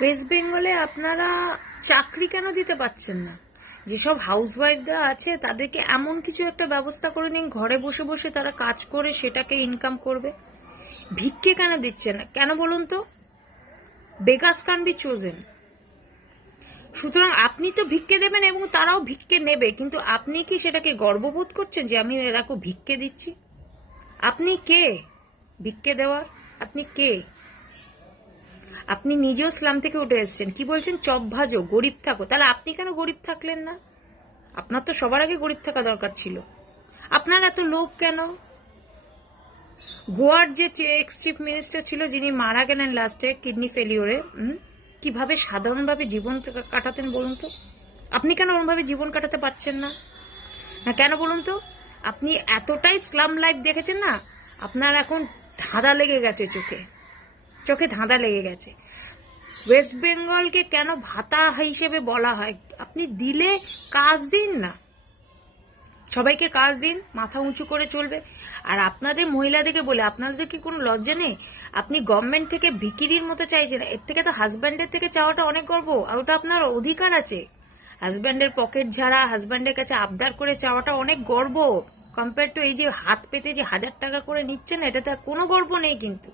West বেঙ্গলে আপনারা চাকরি কেন দিতে পারছেন না? যেসব হাউসওয়াইফরা আছে তাদেরকে এমন কিছু একটা ব্যবস্থা করে দিন, ঘরে বসে বসে তারা কাজ করে সেটাকে ইনকাম করবে। ভিক্ষে কেন দিচ্ছেন না কেন বলুন তো? Vegas can be chosen. সুতরাং আপনি তো ভিক্ষে দেবেন এবং তারাও ভিক্ষে নেবে, কিন্তু আপনি কি সেটাকে গর্ববোধ করছেন যে আমি এরকম ভিক্ষে দিচ্ছি? আপনি কে ভিক্ষে দেওয়ার? আপনি কে? আপনি নিজেও স্লাম থেকে উঠে এসেছেন, কি বলছেন চপ ভাজো, গরিব থাকো। তাহলে আপনি কেন গরিব থাকলেন না? আপনার তো সবার আগে গরিব থাকা দরকার ছিল। আপনার এত লোভ কেন? গোয়ার যে এক্স চিফ মিনিস্টার ছিল, যিনি মারা গেলেন লাস্টে কিডনি ফেলিওরে, কিভাবে সাধারণভাবে জীবন কাটাতেন বলুন তো? আপনি কেন ওরভাবে জীবন কাটাতে পারছেন না? না কেন বলুন তো? আপনি এতটাই স্লাম লাইফ দেখেছেন না, আপনার এখন ধাঁধা লেগে গেছে, চোখে চোখে ধাঁধা লেগে গেছে। ওয়েস্ট বেঙ্গলকে কেন ভাতা হিসেবে বলা হয়? আপনি দিলে কাজ দিন না, সবাইকে কাজ দিন, মাথা উঁচু করে চলবে। আর আপনাদের মহিলাদেরকে বলে, আপনাদের কি কোনো লজ্জা নেই? আপনি গভর্নমেন্ট থেকে ভিকিরির মতো চাইছেন, এর থেকে তো হাজব্যান্ডের থেকে চাওয়াটা অনেক গর্ব, আর ওটা আপনার অধিকার আছে। হাজব্যান্ডের পকেট ঝাড়া, হাজব্যান্ডের কাছে আবদার করে চাওয়াটা অনেক গর্ব, কম্পেয়ার টু এই যে হাত পেতে যে 1000 টাকা করে নিচ্ছেন, এটাতে কোনো গর্ব নেই কিন্তু।